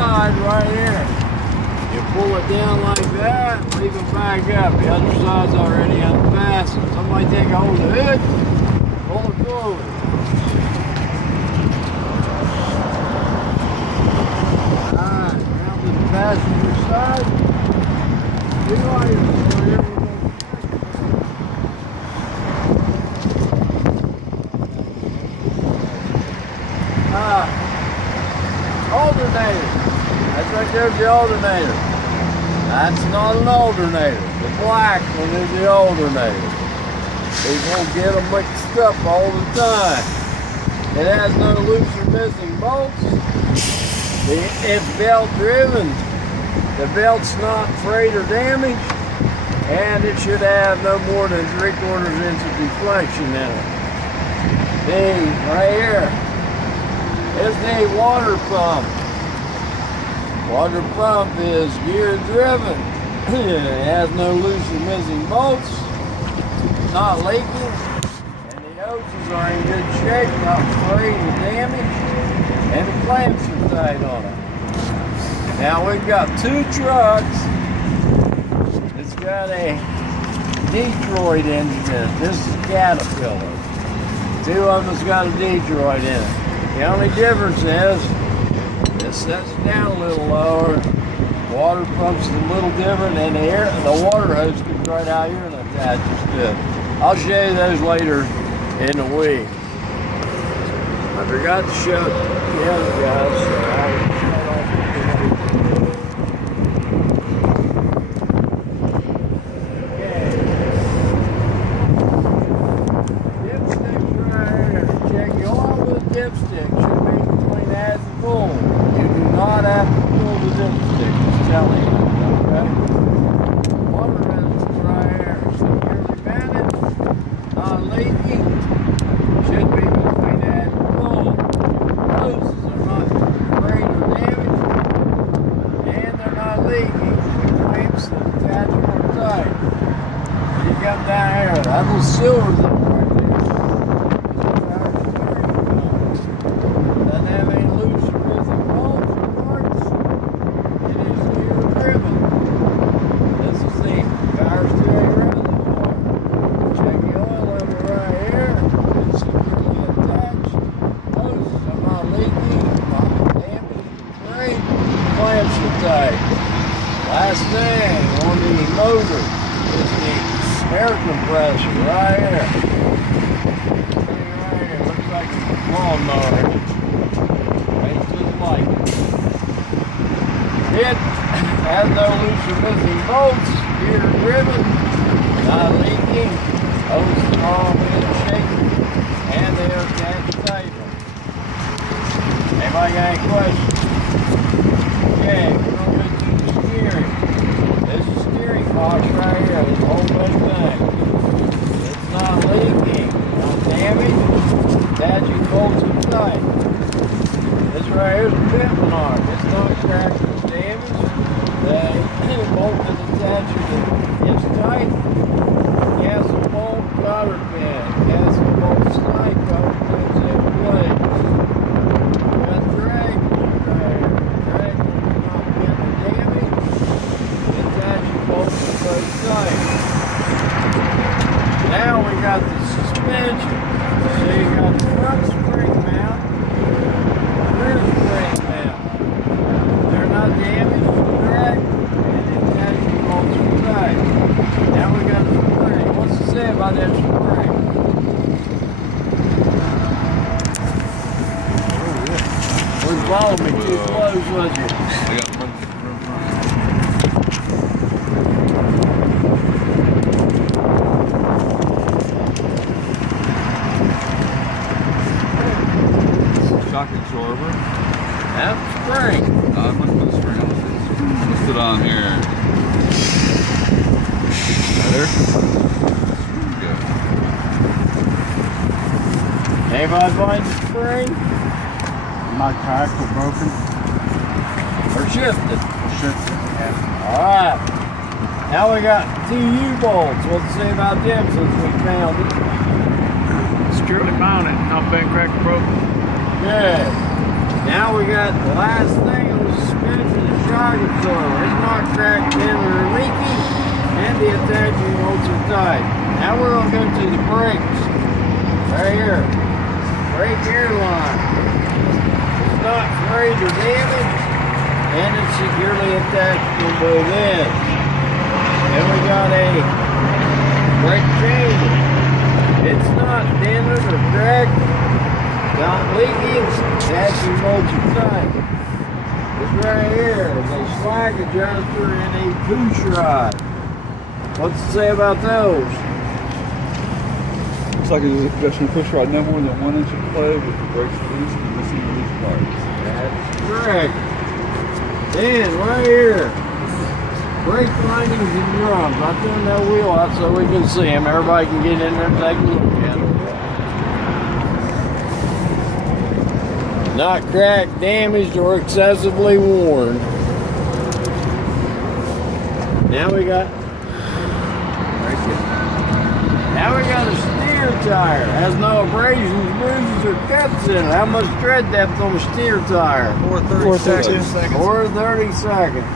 side right here. You pull it down like that, leave it back up. The other side's already unfastened. Somebody take a hold of the hood, pull it forward. Alright, now to the passenger side. Two items for everyone. Alternator. That's right there's the alternator. That's not an alternator. The black one is the alternator. People get them mixed up all the time. It has no loose or missing bolts. It's belt driven. The belt's not frayed or damaged. And it should have no more than 3/4 inch of deflection in it. See, right here. It's the water pump. Water pump is gear driven. It has no loose or missing bolts. Not leaking. And the hoses are in good shape, not frayed or damaged. And the clamps are tight on it. Now we've got two trucks. It's got a Detroit engine in it. This is a Caterpillar. Two of them has got a Detroit in it. The only difference is it sets down a little lower, water pump's a little different, and the water hose comes right out here and attaches to it. I'll show you those later in the week. I forgot to show the other guys, so I'll shut off. Dipstick should be between as and full. You do not have to pull the dipstick, just telling you, okay? Water hose right here, securely mounted, not leaking, should be between as and full. Hoses are not frayed or damaged, and they're not leaking. The clamps and attachment are tight. You come down here, that little silver thing. Last thing on the motor is the air compressor right here. Right here. Looks like a lawnmower. Right to the light. It has no loose or missing bolts, gear driven, not leaking, hoses are all in shape, and they are attached tightly. Anybody got any questions? Okay, we're going to go through the steering. This is steering box right here, this whole bunch of thing. It's not leaking, not damaged, attaching bolts are tight. This right here is a pimping arm. It's not cracked or damaged. The bolt is attached to it's tight. Gas bolt, cotter pin. Gas bolt slide cover pins in place. Got drag right here. Drag not bent or damaged. Attaching bolts are both tight. Now we got the suspension. So you got the front spring mount, rear spring mount. They're not damaged, cracked, and the attaching bolts are tight. Now we got the spring. What's it say about that spring? Wouldn't follow me too close, was you? Shock absorber. That's spring. I'm looking for the spring. Let's put it on here. Better. Good. Anybody find the spring? My tires were broken. Or shifted? Shifted, yeah. Alright. Now we got two U-bolts. What's it say about them since we found it? Securely mounted, not been cracked or broken. Good. Now we got the last thing on the suspension. shock absorber. It's not cracked, bent, or leaky, and the attaching bolts are tight. Now we're going to go to the brakes. Right here. Brake airline. It's not frayed or damaged, and it's securely attached to both ends. Then we got a brake chamber. It's not dented or cracked, not leaking, attaching bolts are tight. This right here is a slack adjuster and a push rod. What's it say about those? Looks like it's adjusting the push rod no more than 1 inch of play with the brakes loose and missing loose parts. That's correct. Then right here, brake linings and drums. I turned that wheel out so we can see them. Everybody can get in there and take a look at them. Not cracked, damaged, or excessively worn. Now we got a steer tire. Has no abrasions, bruises, or cuts in it. How much tread depth on the steer tire? 432 seconds. 430 seconds.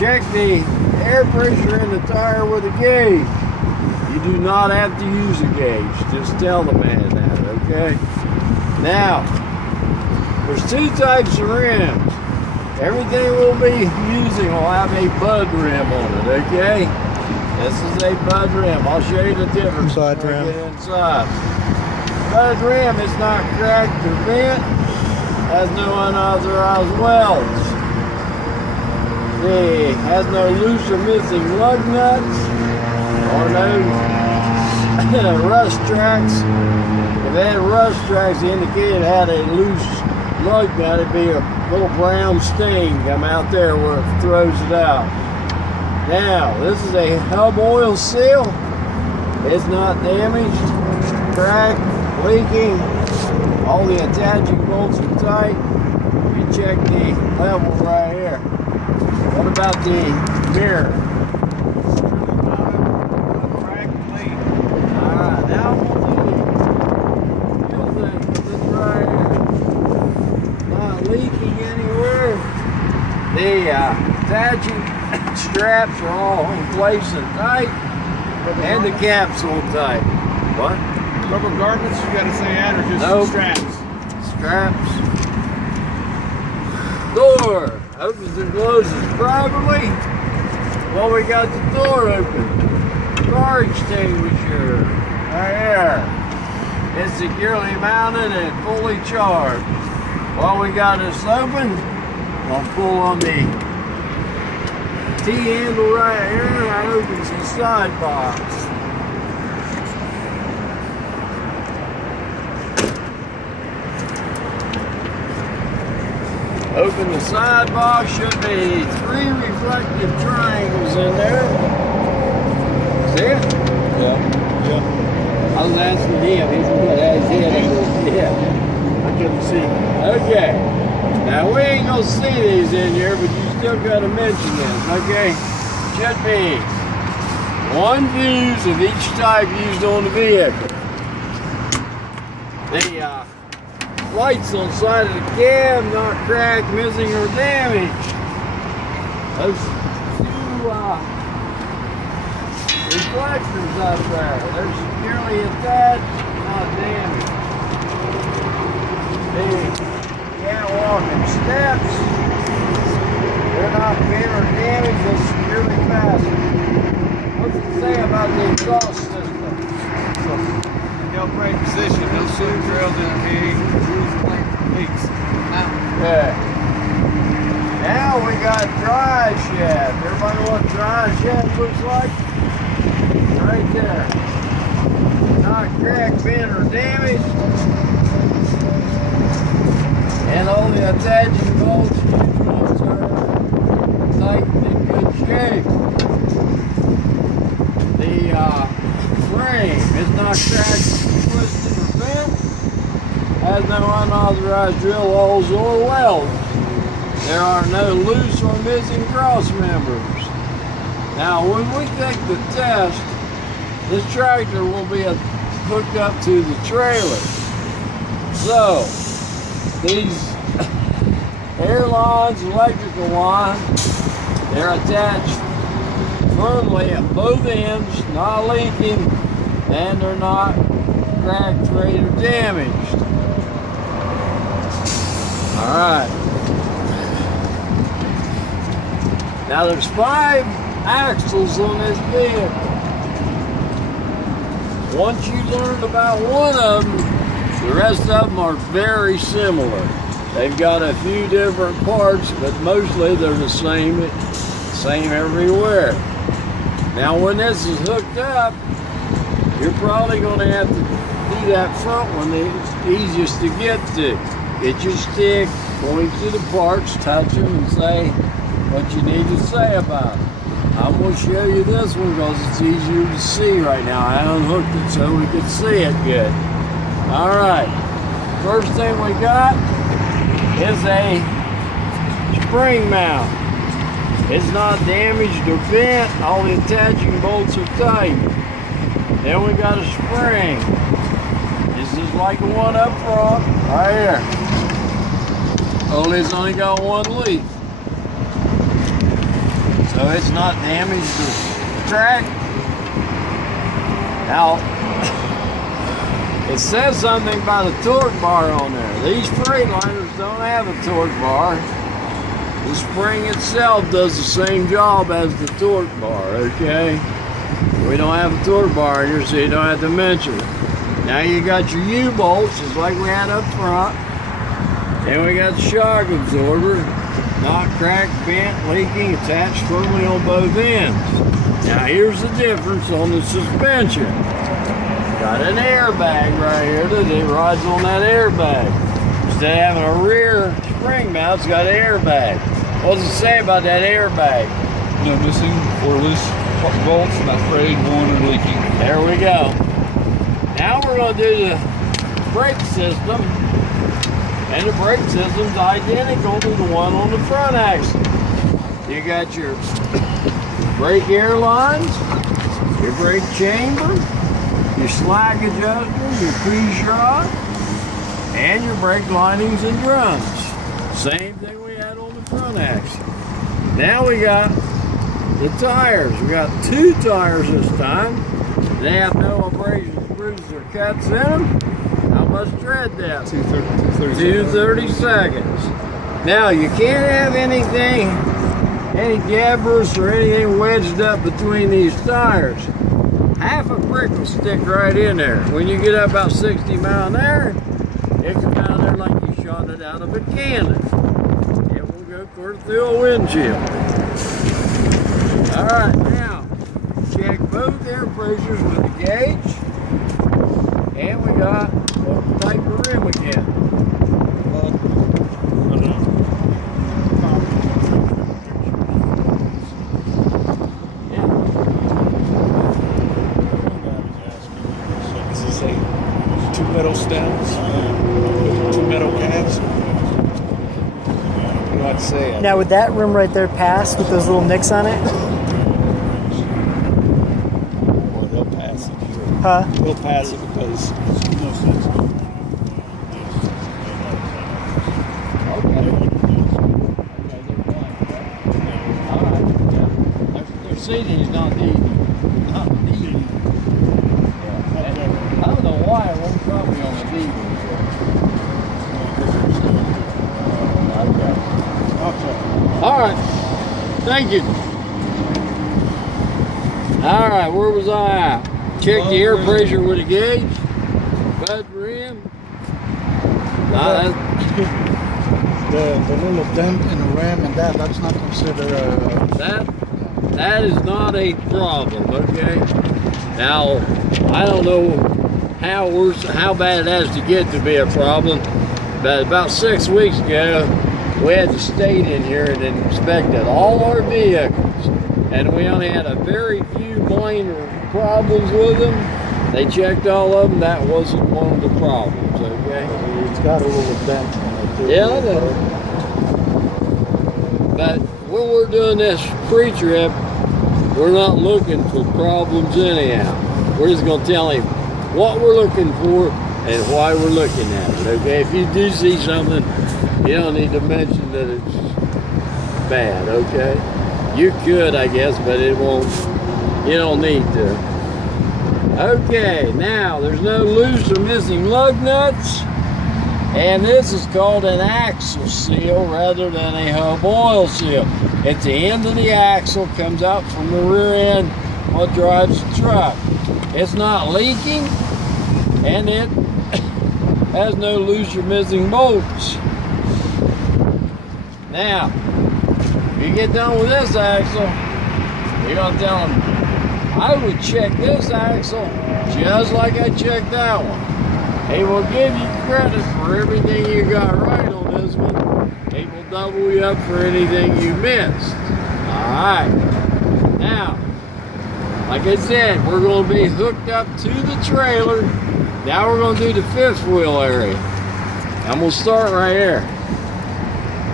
Check the air pressure in the tire with a gauge. You do not have to use a gauge. Just tell the man that, okay? Now, there's two types of rims. Everything we'll be using will have a bud rim on it, okay? This is a bud rim. I'll show you the difference Bud when rim. we get inside. Bud rim is not cracked or bent. Has no unauthorized welds. It has no loose or missing lug nuts or no rust tracks. If it had rust tracks, it indicated it had a loose lug nut. It'd be a little brown stain come out there where it throws it out. Now, this is a hub oil seal. It's not damaged, cracked, leaking. All the attaching bolts are tight. We check the level right here. What about the mirror? Alright, now we'll do this right here. Not leaking anywhere. The attaching straps are all in place and tight, and the cap's on tight. What? Rubber garments, you gotta say that, or just Nope. straps? Straps. Door opens and closes properly. Well, we got the door open. Car extinguisher right here. It's securely mounted and fully charged. While we got this open, I'll pull on the T-handle right here, and that opens the side box. Open the side box, should be 3 reflective triangles in there. See it? Yeah. I was asking him, he's the one that has his head. Yeah. I couldn't see. Okay. Now we ain't gonna see these in here, but you still gotta mention them, okay? Should be 1 fuse of each type used on the vehicle. The lights on the side of the cab, not cracked, missing, or damaged. Those 2 reflectors up there, they're securely attached, not damaged. The catwalking steps, they're not bent or damaged, they're securely fastened. What's it say about the exhaust system? The upright position, no super drilled in the leaks. Okay. Now we got drive shaft. Everybody know what drive shaft looks like? Right there. Not cracked, bent, or damaged. And all the attaching bolts are tight and in good shape. The frame is not cracked, twisted, or bent. Has no unauthorized drill holes or welds. There are no loose or missing cross members. Now, when we take the test, this tractor will be hooked up to the trailer. So, these air lines, electrical lines. They're attached firmly at both ends, not leaking, and they're not cracked, frayed, or damaged. All right. Now there's 5 axles on this vehicle. Once you learn about one of them, the rest of them are very similar. They've got a few different parts, but mostly they're the same everywhere. Now when this is hooked up, you're probably going to have to do that front one, the easiest to get to. Get your stick, point to the parts, touch them, and say what you need to say about it. I'm going to show you this one because it's easier to see right now. I unhooked it so we could see it good. All right, first thing we got is a spring mount. It's not damaged or bent. All the attaching bolts are tight. Then we got a spring. This is like the one up front, right here. Only it's only got one leaf. So it's not damaged or cracked. Now, it says something about a torque bar on there. These Freightliners don't have a torque bar. The spring itself does the same job as the torque bar, okay? We don't have a torque bar here, so you don't have to mention it. Now you got your U-bolts, just like we had up front. And we got the shock absorber, not cracked, bent, leaking, attached firmly on both ends. Now here's the difference on the suspension. Got an airbag right here that it rides on that airbag. Instead of having a rear spring mount, it's got an airbag. What does it say about that airbag? No missing or loose bolts, not frayed, worn, or leaking. There we go. Now we're going to do the brake system. And the brake system's identical to the one on the front axle. You got your brake air lines, your brake chamber, your slack adjuster, your P-shock, and your brake linings and drums. Same thing we had on the front axle. Now we got the tires. We got 2 tires this time. They have no abrasions, bruises, or cuts in them. How much tread depth? 230 seconds. Now you can't have anything, any gabbers or anything wedged up between these tires. Half a brick will stick right in there. When you get up about 60 miles an hour, it comes out there like you shot it out of a cannon. It will go clear through a windshield. All right, now check both air pressures with the gauge, and we got what type of rim again. Metal stems, 2 metal caps. You know what to say. Now, would that rim right there pass with those little nicks on it? Or they'll pass it. Huh? They'll pass it because no sense. Their seating is not deep. I don't know why it won't probably on the deep. All right. Thank you. All right, where was I at? Check the air pressure with a gauge. Bud rim. The little dent in the rim and that's not considered that is not a problem, okay? Now, I don't know how bad it has to get to be a problem, but about 6 weeks ago, we had the state in here and inspected all our vehicles, and we only had a very few minor problems with them. They checked all of them. That wasn't one of the problems, okay? It's got a little dent in it too. Yeah, I know. But when we're doing this pre-trip, we're not looking for problems anyhow. We're just going to tell him what we're looking for and why we're looking at it, okay? If you do see something You don't need to mention that it's bad, okay? You could, I guess, but it won't. You don't need to. Okay, now there's no loose or missing lug nuts. And this is called an axle seal rather than a hub oil seal. At the end of the axle comes out from the rear end what drives the truck. It's not leaking and it has no loose or missing bolts. Now, if you get done with this axle, you're gonna tell them, I would check this axle just like I checked that one. He will give you credit for everything you got right on this one. He will double you up for anything you missed. Alright. Now, like I said, we're going to be hooked up to the trailer. Now we're going to do the fifth wheel area. And we'll start right here.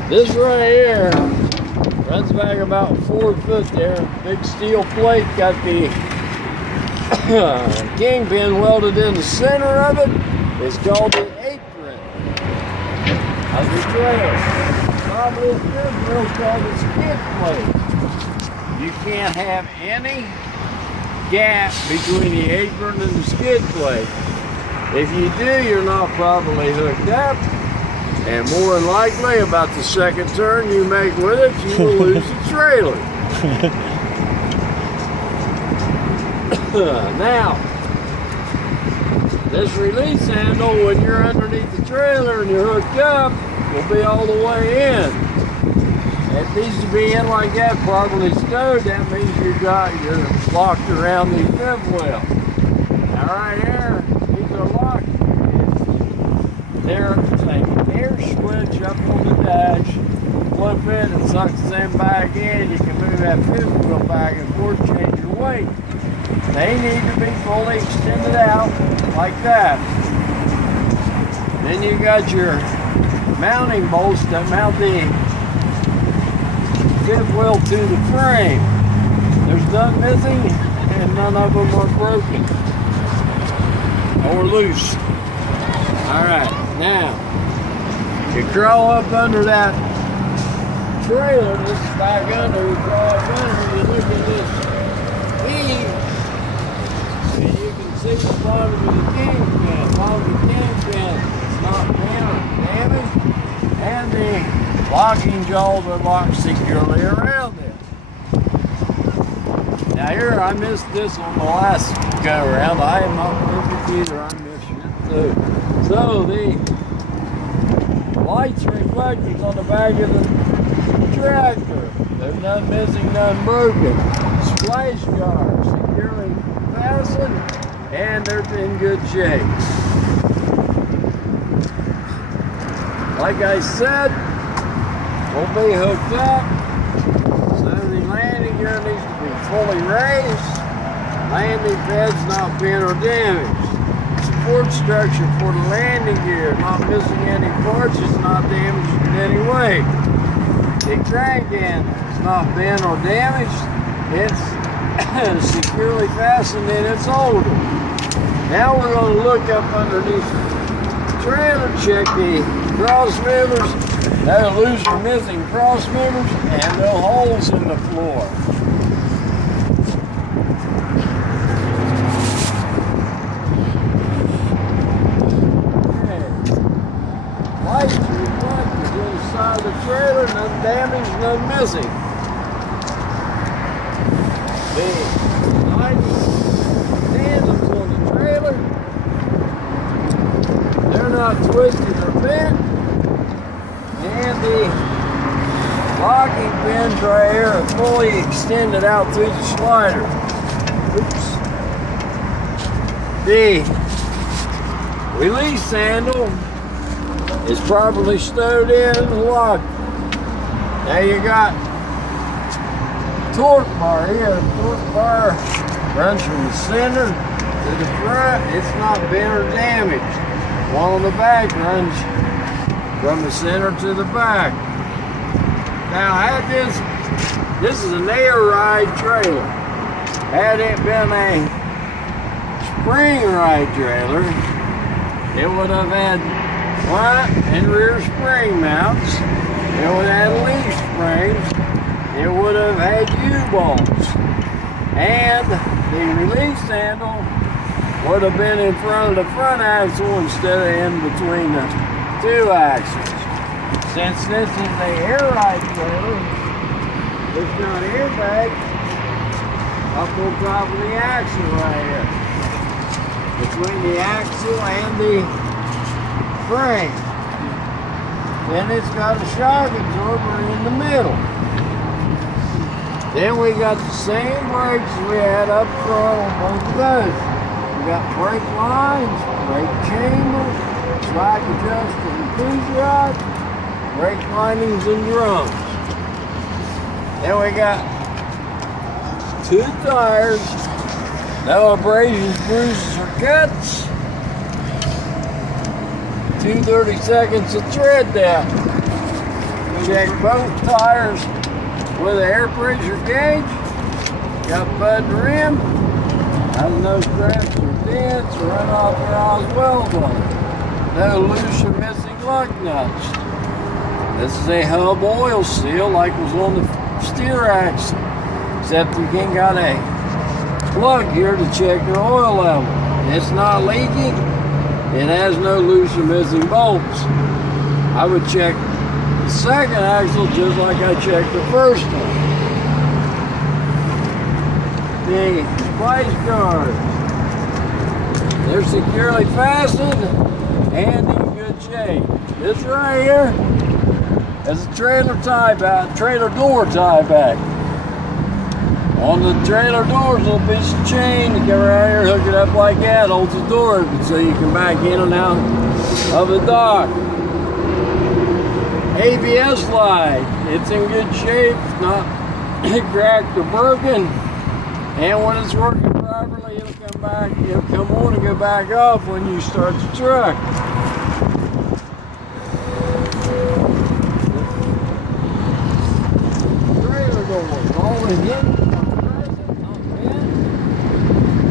This right here runs back about 4 foot there. Big steel plate, got the kingpin welded in the center of it. It's called the apron of the trailer. Probably this wheel's called the skid plate. You can't have any gap between the apron and the skid plate. If you do, you're not properly hooked up, and more than likely, about the second turn you make with it, you will lose the trailer. Now, this release handle, when you're underneath the trailer and you're hooked up, will be all the way in. It needs to be in like that, properly stowed. That means you're locked around the fifth wheel. Now right here, these are locked. There's an air switch up on the dash. Flip it and sucks them back in. You can move that fifth wheel back and forth, change your weight. They need to be fully extended out like that. Then you got your mounting bolts that mount the fifth wheel to the frame. There's none missing and none of them are broken or loose. Alright, now you crawl up under that trailer. This is back under. You crawl up under, you look at this eave, and you can see the bottom of the kingpin. Bottom of the kingpin is not bent or damaged, and the locking jaws are locked securely around it. Now here, I missed this on the last go around. I am not perfect either. I missed shit too. So the lights reflectors on the back of the tractor. There's none missing, none broken. Splash guards securely fastened, and they're in good shape. Like I said, we'll be hooked up. So the landing gear needs to be fully raised. Landing bed's not bent or damaged. Support structure for the landing gear, not missing any parts, it's not damaged in any way. The crank end is not bent or damaged, it's securely fastened in its holder. Now we're going to look up underneath the trailer, check the cross members, no loose or missing cross members, and no holes in the floor. Lights reflectors inside the trailer, none damaged, none missing. The lights tandems on the trailer, they're not twisted or bent, and the locking pins right here are fully extended out through the slider. Oops. The release handle is properly stowed in and locked. Now you got torque bar here. The torque bar runs from the center to the front. It's not bent or damaged. One on the back runs from the center to the back. Now had this is an air ride trailer. Had it been a spring ride trailer, it would have had front and rear spring mounts. It would have leaf springs. It would have had U-bolts. And the release handle would have been in front of the front axle instead of in between the two axles. Since this is a air ride trailer, it's got airbag up on top of the axle right here. Between the axle and the frame. Then it's got a shock absorber in the middle. Then we got the same brakes we had up front on both of those. We got brake lines, brake chambers, slack adjusting cruise rod, brake linings and drums. Then we got 2 tires, no abrasions, bruises, or cuts. 2 30-seconds of tread down. Check both tires with an air pressure gauge. Got bud rim. Has no scratches or dents or runoff or Oswald on it. No loose or missing lug nuts. This is a hub oil seal like was on the steer axle. Except you ain't got a plug here to check your oil level. It's not leaking. It has no loose or missing bolts. I would check the second axle just like I checked the first one. The splice guards, they're securely fastened and in good shape. This right here is a trailer door tie back. On the trailer doors, a little piece of chain. You come around here, hook it up like that, holds the door open so you can back in and out of the dock. ABS slide, it's in good shape, it's not cracked or broken. And when it's working properly, it'll come on and go back off when you start the truck. Trailer doors, all in hidden.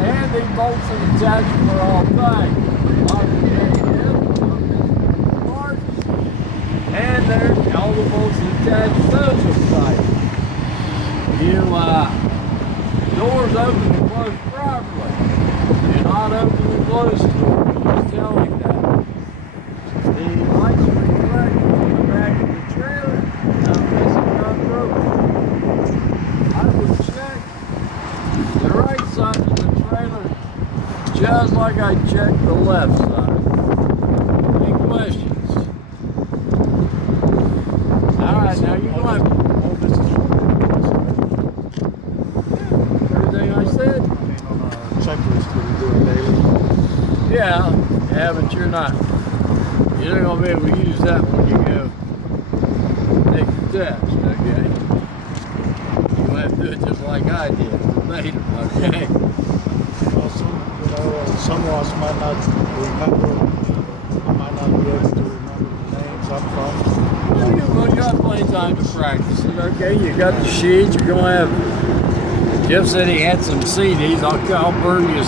And these bolts and attachments are all tight. And there, all the bolts and attachments, those are tight. Doors open and close properly. You're not open and close the door. Just telling that. The lights reflect on the back of the trailer. Not missing, not broken. I would check the right side of the trailer just like I checked the left side. Any questions? Alright, now you go ahead. Everything I said? Checklist we do it daily. Yeah, but you're not. You're not going to be able to use that when you go take the test, okay? You'll have to do it just like I did, verbatim, okay? Also, some of us might not remember, I might not be able to remember the names up front. Well, you got plenty of time to practice it, okay? You got the sheets, you're going to have, Jeff said he had some CDs, I'll burn you a